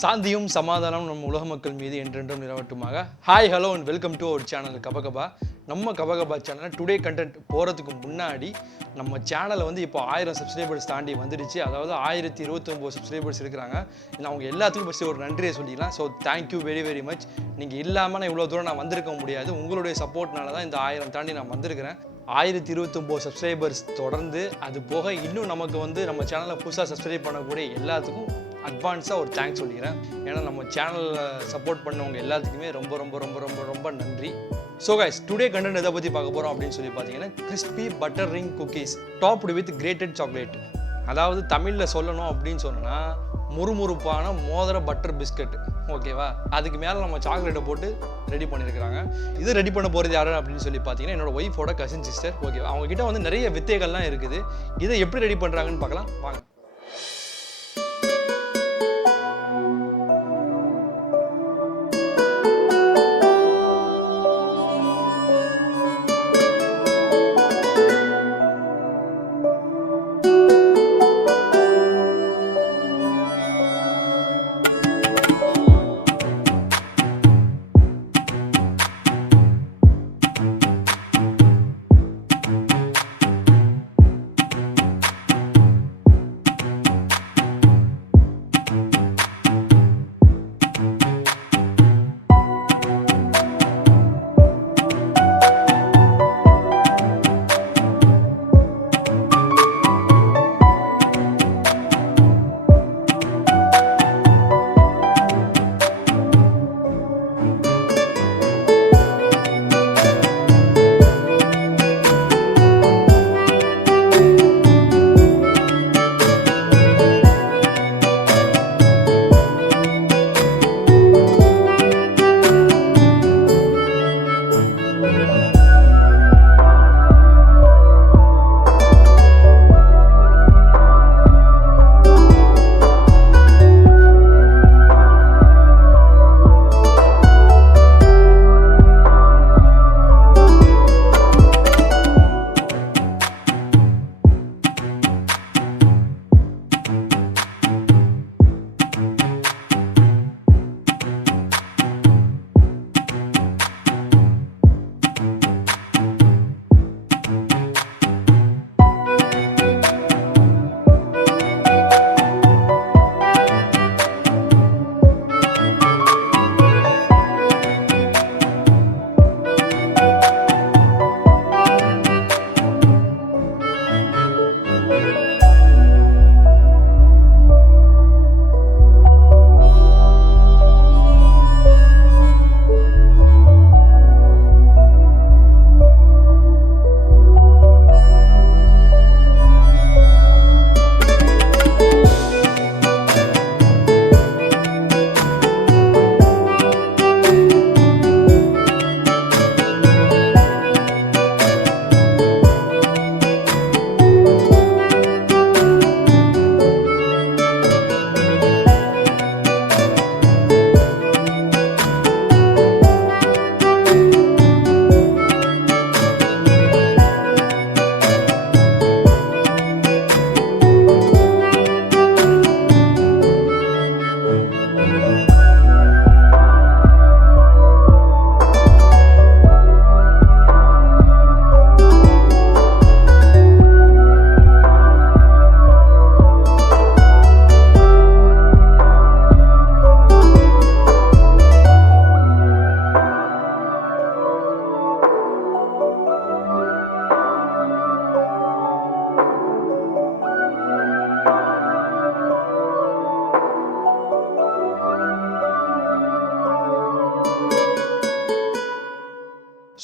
சாந்தியும் சமாதானம் நம்ம உலக மக்கள் மீது என்றென்றும் நிலவட்டுமாக. Hi hello and welcome to our channel கபகபா. நம்ம கபகபா சேனலில் டுடே கண்டென்ட் போகிறதுக்கு முன்னாடி நம்ம சேனலை வந்து இப்போ 1000 சப்ஸ்கிரைபர்ஸ் தாண்டி வந்துடுச்சு. அதாவது 1029 சப்ஸ்கிரைபர்ஸ் இருக்கிறாங்க. நான் அவங்க எல்லாத்துக்கும் ஃபஸ்ட்டு ஒரு நன்றியை சொல்லிக்கலாம். So thank you very very much. நீங்கள் இல்லாமல் நான் இவ்வளோ தூரம் நான் வந்திருக்க முடியாது. உங்களுடைய சப்போர்ட்னால தான் இந்த 1000 தாண்டி நான் வந்திருக்கிறேன். 1029 சப்ஸ்கிரைபர்ஸ் தொடர்ந்து அது போக இன்னும் நமக்கு வந்து நம்ம சேனலை புதுசாக சப்ஸ்கிரைப் பண்ணக்கூடிய எல்லாத்துக்கும் அட்வான்ஸாக ஒரு தேங்க்ஸ் சொல்லிக்கிறேன். ஏன்னா நம்ம சேனலில் சப்போர்ட் பண்ணவங்க எல்லாத்துக்குமே ரொம்ப ரொம்ப ரொம்ப ரொம்ப ரொம்ப நன்றி. ஸோ கைஸ், டுடே கண்டென்ட் எதை பற்றி பார்க்க போகிறோம் அப்படின்னு சொல்லி பார்த்தீங்கன்னா, crispy butter ring cookies topped with கிரேட்டட் chocolate. அதாவது தமிழில் சொல்லணும் அப்படின்னு சொன்னால் முறுமுறுப்பான மோதிர பட்டர் பிஸ்கட். ஓகேவா? அதுக்கு மேலே நம்ம சாக்லேட்டை போட்டு ரெடி பண்ணியிருக்கிறாங்க. இது ரெடி பண்ண போகிறது யாரு அப்படின்னு சொல்லி பார்த்தீங்கன்னா, என்னோட ஒய்ஃபோட கசின் சிஸ்டர். ஓகேவா? அவங்ககிட்ட வந்து நிறைய வித்தைகள்லாம் இருக்குது. இதை எப்படி ரெடி பண்ணுறாங்கன்னு பார்க்கலாம் வாங்க.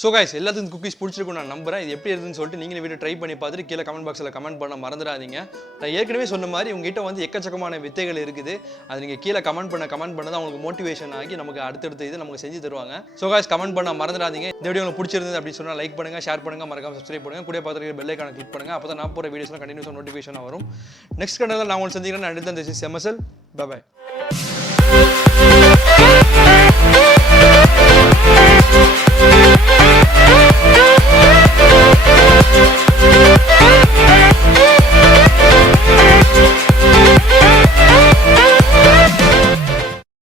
ஸோ கைஸ், எல்லாத்துக்கும் குக்கீஸ் பிடிச்சிருக்கும் நான் நம்புறேன். இது எப்படி இருக்குன்னு சொல்லிட்டு நீங்களே வீடியோ ட்ரை பண்ணி பார்த்துட்டு கீழே கமெண்ட் பாக்ஸில் கமெண்ட் பண்ண மறந்துடாதீங்க. நான் ஏற்கனவே சொன்ன மாதிரி உங்ககிட்ட வந்து எக்கச்சக்கமான வித்தைகள் இருக்குது. அது நீங்கள் கீழே கமெண்ட் பண்ண தான் உங்களுக்கு மோட்டிவேஷன் ஆகி நமக்கு அடுத்தடுத்த இது நமக்கு செஞ்சு தருவாங்க. ஸோ கைஸ், கமெண்ட் பண்ண மறந்துடாதீங்க. இந்த வீடியோ உங்களுக்கு பிடிச்சிருந்தது அப்படின்னு சொன்னால் லைக் பண்ணுங்கள், ஷேர் பண்ணுங்கள், மறக்காம சப்ஸ்கிரைப் பண்ணுங்கள். கூட பார்த்துட்டு பெல் ஐக்கானை கிளிக் பண்ணுங்கள். அப்போ தான் நான் போகிற வீடியோஸ்லாம் கண்டினியூஸாக நோட்டிஃபிகேஷன் வரும். நெக்ஸ்ட் கண்டென்ட்ல நான் உங்களுக்கு சந்திக்கிறேன். நான் தான் திஸ் இஸ் எம்எஸ்எல். பை.